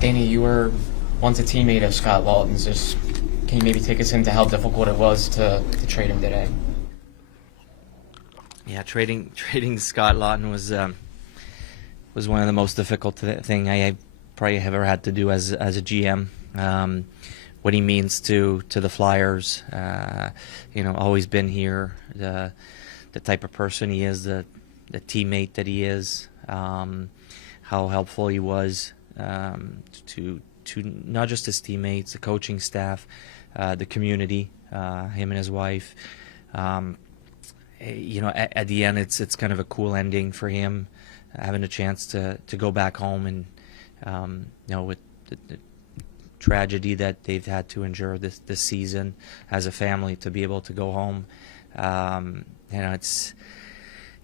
Danny, you were once a teammate of Scott Laughton's. Just can you maybe take us into how difficult it was to trade him today? Yeah, trading Scott Laughton was one of the most difficult thing I probably ever had to do as a GM. What he means to the Flyers, always been here, the type of person he is, the teammate that he is, how helpful he was to not just his teammates, the coaching staff, the community, him and his wife. At the end, it's kind of a cool ending for him, having a chance to go back home and with the tragedy that they've had to endure this season as a family, to be able to go home.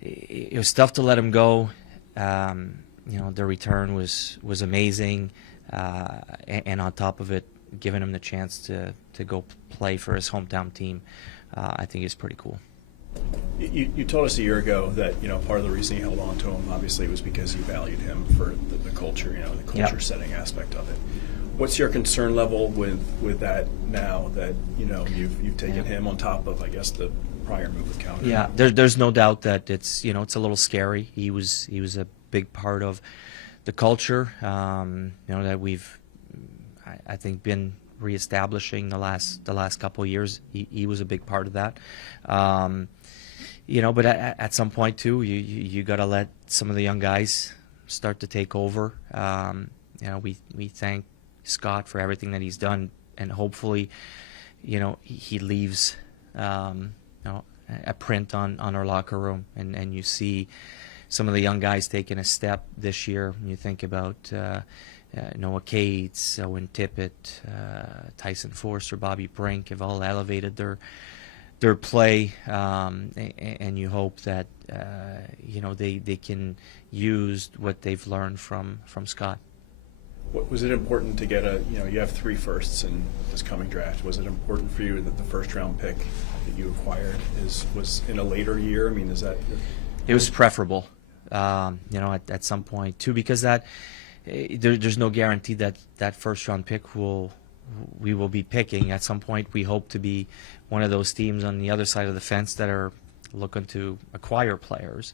It was tough to let him go. The return was amazing, and on top of it, giving him the chance to go play for his hometown team, I think is pretty cool. You told us a year ago that part of the reason you held on to him obviously was because you valued him for the culture, the culture setting aspect of it. What's your concern level with that now that you've taken him on top of, I guess, the prior move with Calgary? Yeah, there's no doubt that it's it's a little scary. He was a big part of the culture that we've I think been reestablishing the last couple of years. He was a big part of that. But at some point too, you got to let some of the young guys start to take over. We thank Scott for everything that he's done, and hopefully, he leaves a print on our locker room, and you see some of the young guys taking a step this year. When you think about Noah Cates, Owen Tippett, Tyson Forster, Bobby Brink have all elevated their play, and you hope that they can use what they've learned from Scott. Was it important to get you have 3 firsts in this coming draft. Was it important for you that the first round pick that you acquired was in a later year? I mean, is that? It was preferable, at some point too, because there's no guarantee that first round pick we will be picking. At some point, we hope to be one of those teams on the other side of the fence that are looking to acquire players.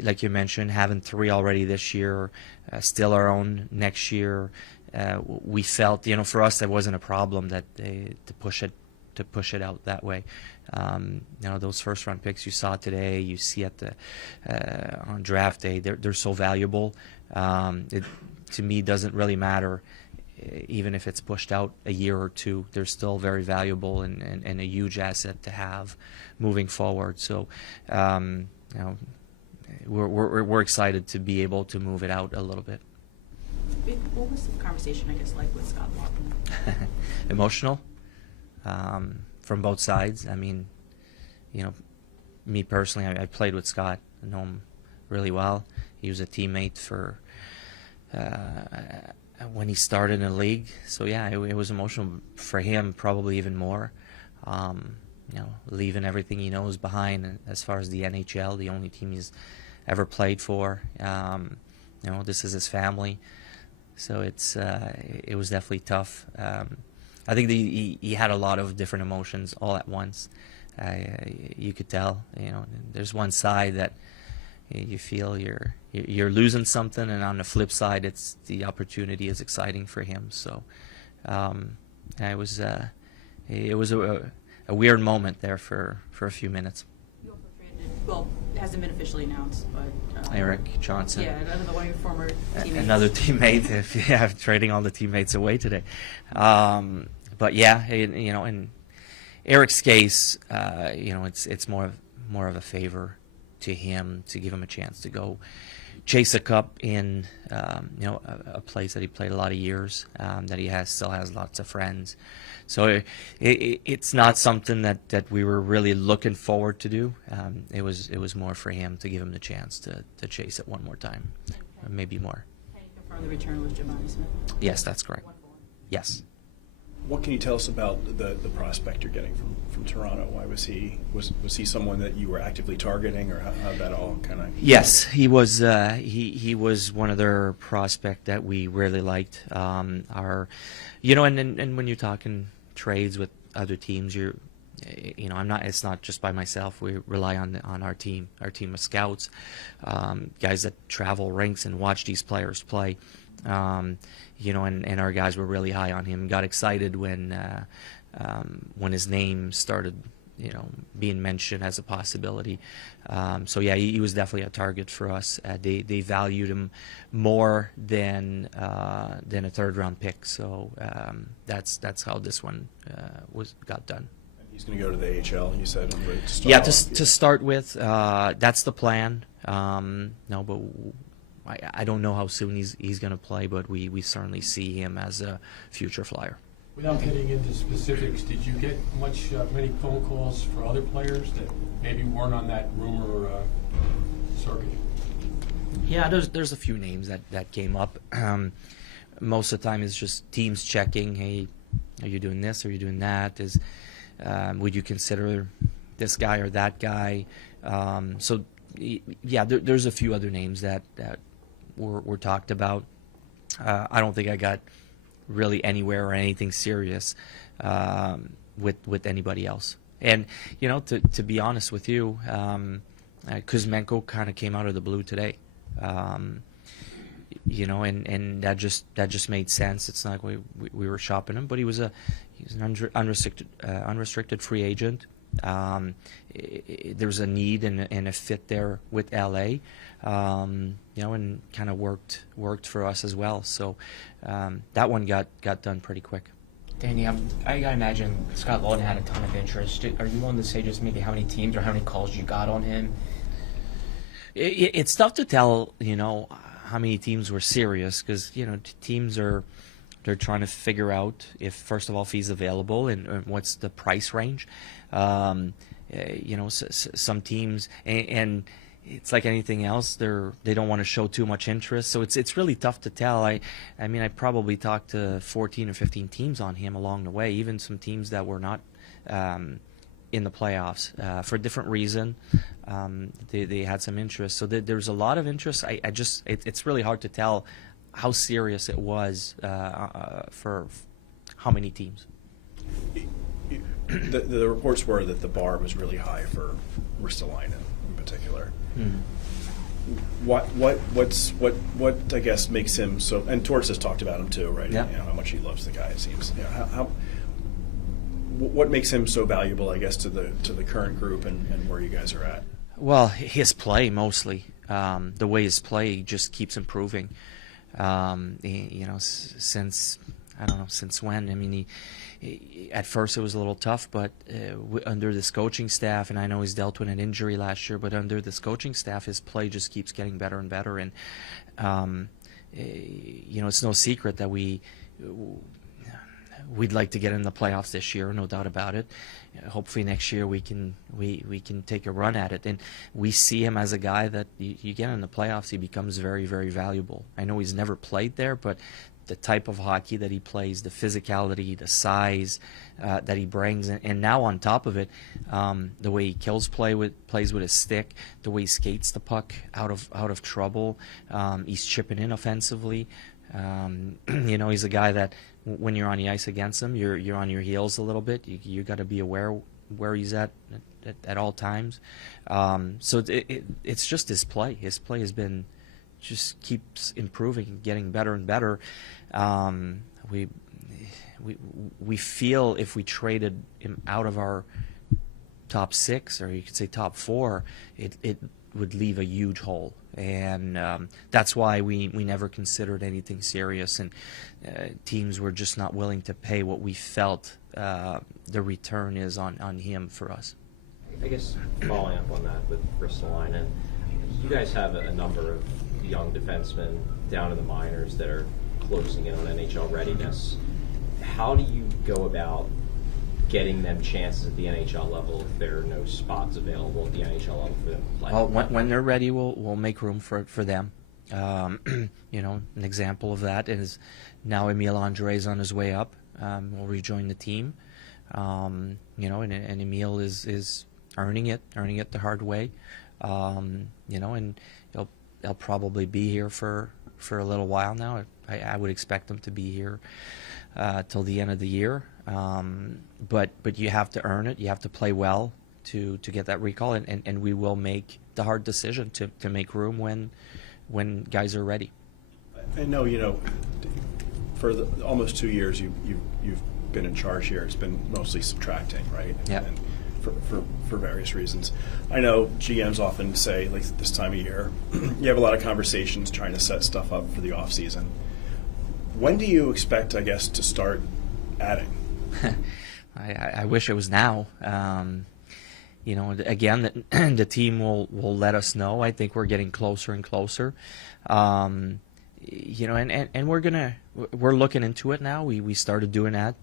Like you mentioned, having 3 already this year, still our own next year. We felt, for us, that wasn't a problem to push it out that way. Those first round picks you saw today, you see on draft day, they're so valuable. It to me doesn't really matter. Even if it's pushed out a year or 2, they're still very valuable and a huge asset to have moving forward. So, we're excited to be able to move it out a little bit. What was the conversation, I guess, like with Scott Laughton? Emotional, from both sides. I mean, me personally, I played with Scott. I know him really well. He was a teammate for when he started in the league. So yeah, it was emotional for him, probably even more. Leaving everything he knows behind as far as the NHL, the only team he's ever played for. This is his family, so it was definitely tough. I think he had a lot of different emotions all at once. You could tell. There's one side that you feel you're losing something, and on the flip side, it's the opportunity is exciting for him. So it was a weird moment there for a few minutes. You also traded, well, it hasn't been officially announced, but Erik Johnson. Yeah, another one of your former teammates. Another teammate. Trading all the teammates away today. But yeah, in Erik's case, it's more of a favor to him to give him a chance to go chase a cup in a place that he played a lot of years, that he still has lots of friends. So it's not something that we were really looking forward to do. It was more for him to give him the chance to chase it one more time, maybe more. Can you confirm the return with Giovanni Smith? Yes, that's correct. Yes. What can you tell us about the prospect you're getting from Toronto? Why was he someone that you were actively targeting, or how did that all kind of? Yes, he was. He was one of their prospect that we really liked. And when you're talking trades with other teams, I'm not. It's not just by myself. We rely on our team of scouts, guys that travel rinks and watch these players play. And our guys were really high on him. Got excited when his name started, being mentioned as a possibility. He was definitely a target for us. They valued him more than a third-round pick. So that's how this one got done. He's going to go to the AHL, you said. To start with, that's the plan. But I don't know how soon he's going to play, but we certainly see him as a future Flyer. Without getting into specifics, did you get many phone calls for other players that maybe weren't on that rumor circuit? Yeah, there's a few names that came up. Most of the time it's just teams checking, hey, are you doing this, are you doing that? Would you consider this guy or that guy? There's a few other names that were talked about. I don't think I got really anywhere or anything serious with anybody else. And to be honest with you, Kuzmenko kind of came out of the blue today. And that just made sense. It's not like we were shopping him, but he's an unrestricted free agent. There's a need and a fit there with LA, and kind of worked for us as well. So that one got done pretty quick. Danny, I gotta imagine Scott Laughton had a ton of interest. Are you willing to say just maybe how many teams or how many calls you got on him? It's tough to tell, how many teams were serious because teams they're trying to figure out if, first of all, if he's available and what's the price range. Some teams, and it's like anything else, they don't want to show too much interest. So it's really tough to tell. I probably talked to 14 or 15 teams on him along the way, even some teams that were not in the playoffs for a different reason. They had some interest. So there's a lot of interest. It's really hard to tell how serious it was for how many teams. The reports were that the bar was really high for Ristolainen in particular. What I guess makes him so? And Torts has talked about him too, right? Yeah. How much he loves the guy. It seems. What makes him so valuable? I guess to the current group and where you guys are at. Well, his play mostly. The way his play just keeps improving. Since when? He at first it was a little tough, but under this coaching staff, and I know he's dealt with an injury last year, but under this coaching staff, his play just keeps getting better and better. And it's no secret that we'd like to get in the playoffs this year, no doubt about it. Hopefully next year we can take a run at it. And we see him as a guy that you get in the playoffs, he becomes very, very valuable. I know he's never played there, but the type of hockey that he plays, the physicality, the size that he brings, and now on top of it, the way he plays with his stick, the way he skates the puck out of trouble, he's chipping in offensively. He's a guy that when you're on the ice against him, you're on your heels a little bit. You got to be aware where he's at all times. So it's just his play. His play has been just keeps improving, getting better and better. We feel if we traded him out of our top 6, or you could say top 4, it would leave a huge hole. And that's why we never considered anything serious, and teams were just not willing to pay what we felt the return is on him for us. I guess following up on that with Ristolainen, you guys have a number of young defensemen down in the minors that are closing in on NHL readiness. How do you go about getting them chances at the NHL level if there are no spots available at the NHL level for them to play? Well, when they're ready, we'll make room for them. An example of that is now Emil Andrei's on his way up. will rejoin the team. And Emil is earning it the hard way. And he'll probably be here for a little while now. I would expect him to be here till the end of the year. But you have to earn it. You have to play well to get that recall, and we will make the hard decision to make room when guys are ready. I know, for almost 2 years you've been in charge here. It's been mostly subtracting, right? Yeah. And for various reasons. I know GMs often say, like this time of year, you have a lot of conversations trying to set stuff up for the off season. When do you expect, I guess, to start adding? I wish it was now. Again, the team will let us know. I think we're getting closer and closer. And we're looking into it now. We started doing that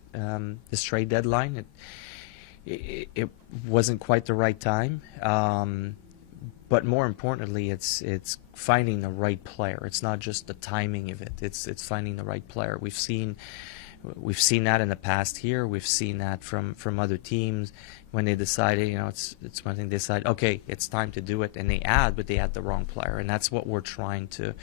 this trade deadline. It wasn't quite the right time, but more importantly, it's finding the right player. It's not just the timing of it. It's finding the right player. We've seen that in the past here. We've seen that from other teams when they decided, it's one thing they decide, okay, it's time to do it, and they add the wrong player, and that's what we're trying to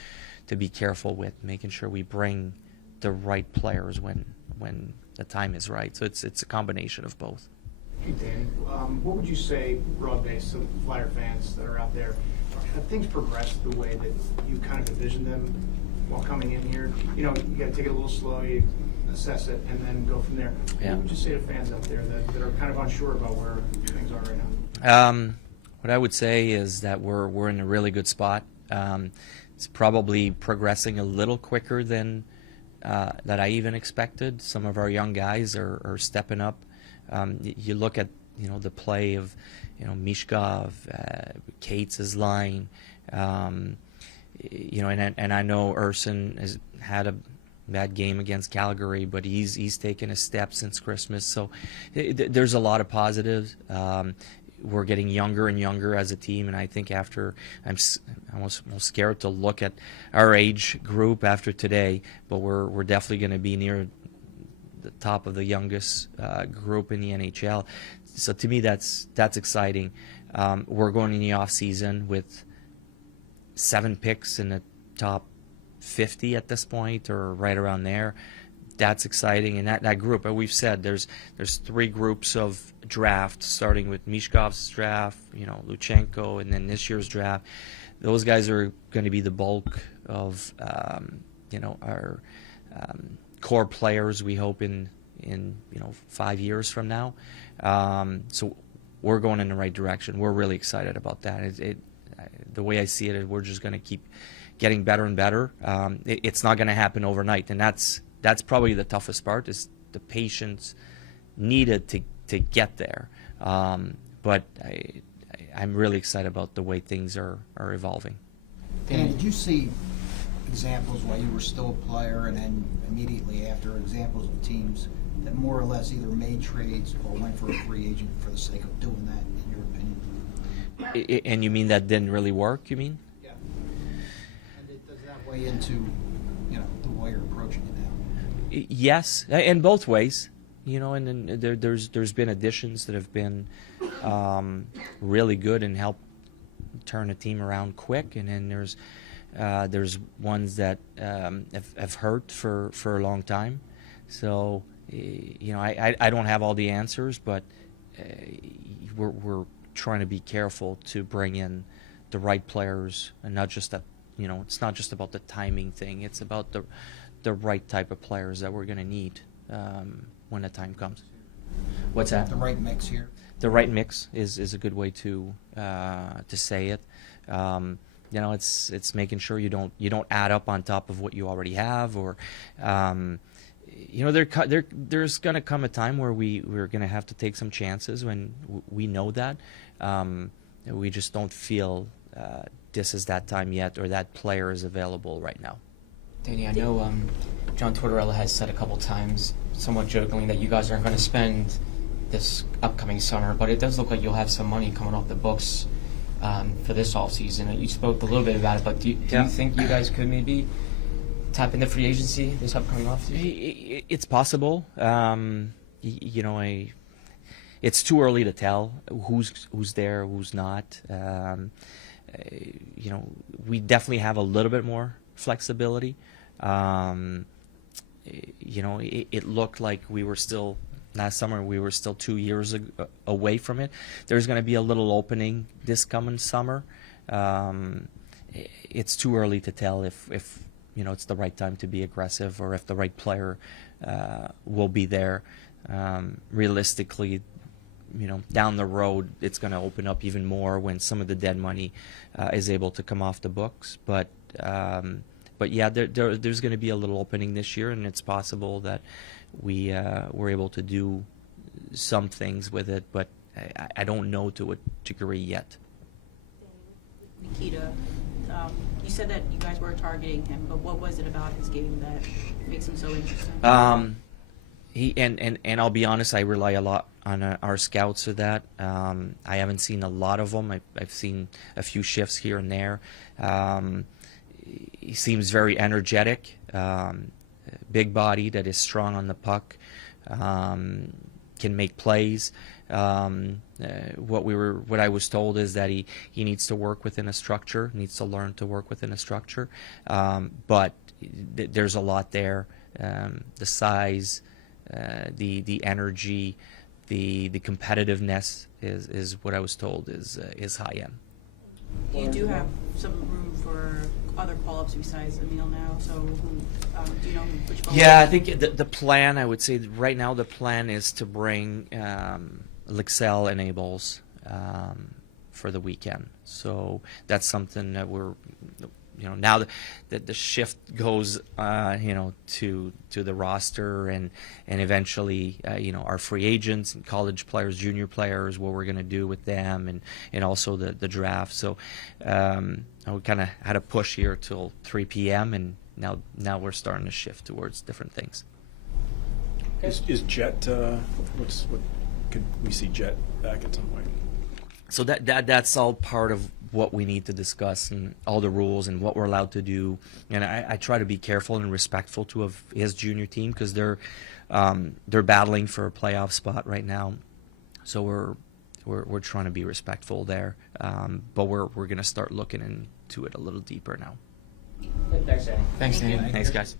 be careful with, making sure we bring the right players when the time is right. So it's a combination of both. Hey, Danny, what would you say, broad-based, to the Flyer fans that are out there? Have things progressed the way that you kind of envisioned them while coming in here? You got to take it a little slow, you assess it, and then go from there. Yeah. What would you say to fans out there that are kind of unsure about where things are right now? What I would say is that we're in a really good spot. It's probably progressing a little quicker than that I even expected. Some of our young guys are stepping up. You look at the play of Mishkov, Cates' line, and I know Urson has had a bad game against Calgary, but he's taken a step since Christmas. So there's a lot of positives. We're getting younger and younger as a team, and I think after I'm almost scared to look at our age group after today, but we're definitely going to be near the top of the youngest group in the NHL. So to me, that's exciting. We're going in the off season with 7 picks in the top 50 at this point, or right around there. That's exciting, and that group. And we've said there's 3 groups of draft, starting with Mishkov's draft, Luchenko, and then this year's draft. Those guys are going to be the bulk of our core players, we hope, in 5 years from now. So we're going in the right direction. We're really excited about that. The way I see it, we're just going to keep getting better and better. It's not going to happen overnight, and that's probably the toughest part, is the patience needed to get there. But I'm really excited about the way things are evolving. Dan, did you see examples while you were still a player, and then immediately after, examples of teams that more or less either made trades or went for a free agent for the sake of doing that, in your opinion? And you mean that didn't really work, you mean? Yeah. And does that weigh into the way you're approaching it now? Yes, in both ways. And then there's been additions that have been really good and helped turn a team around quick, and then there's ones that have hurt for a long time. So I don't have all the answers, but we're trying to be careful to bring in the right players, and not just that. It's not just about the timing thing. It's about the right type of players that we're going to need when the time comes. What's that? The right mix here? The right mix is a good way to say it. It's making sure you don't add up on top of what you already have, or there's going to come a time where we're going to have to take some chances when we know that. We just don't feel this is that time yet, or that player is available right now. Danny, I know John Tortorella has said a couple times, somewhat jokingly, that you guys aren't going to spend this upcoming summer, but it does look like you'll have some money coming off the books for this offseason. You spoke a little bit about it, but do you think you guys could maybe tap into free agency this upcoming offseason? It's possible. It's too early to tell who's there, who's not. We definitely have a little bit more flexibility. It looked like we were still last summer. We were still 2 years away from it. There's going to be a little opening this coming summer. It's too early to tell if it's the right time to be aggressive or if the right player will be there. Realistically, down the road, it's going to open up even more when some of the dead money is able to come off the books. But yeah, there's going to be a little opening this year, and it's possible that we're able to do some things with it, but I don't know to a degree yet. Nikita, you said that you guys were targeting him, but what was it about his game that makes him so interesting? He and I'll be honest, I rely a lot on our scouts for that. I haven't seen a lot of them. I've seen a few shifts here and there. He seems very energetic, big body that is strong on the puck, can make plays. What I was told is that he needs to work within a structure, needs to learn to work within a structure. But there's a lot there. The size, the energy, the competitiveness is what I was told is high end. You do have some room for other call-ups besides Emil now, so do you know which call-ups? Yeah, I think the plan, I would say right now the plan is to bring Lixell and Abels for the weekend. So that's something that we're, now that the shift goes, to the roster and eventually, our free agents and college players, junior players, what we're going to do with them and also the draft. So we kind of had a push here till 3 p.m. and now we're starting to shift towards different things. Is Jet? Could we see Jet back at some point? So that's all part of what we need to discuss and all the rules and what we're allowed to do. And I try to be careful and respectful to his junior team because they're battling for a playoff spot right now. So we're trying to be respectful there. But we're going to start looking into it a little deeper now. Thanks, Danny. Thanks, Danny. Thanks, guys.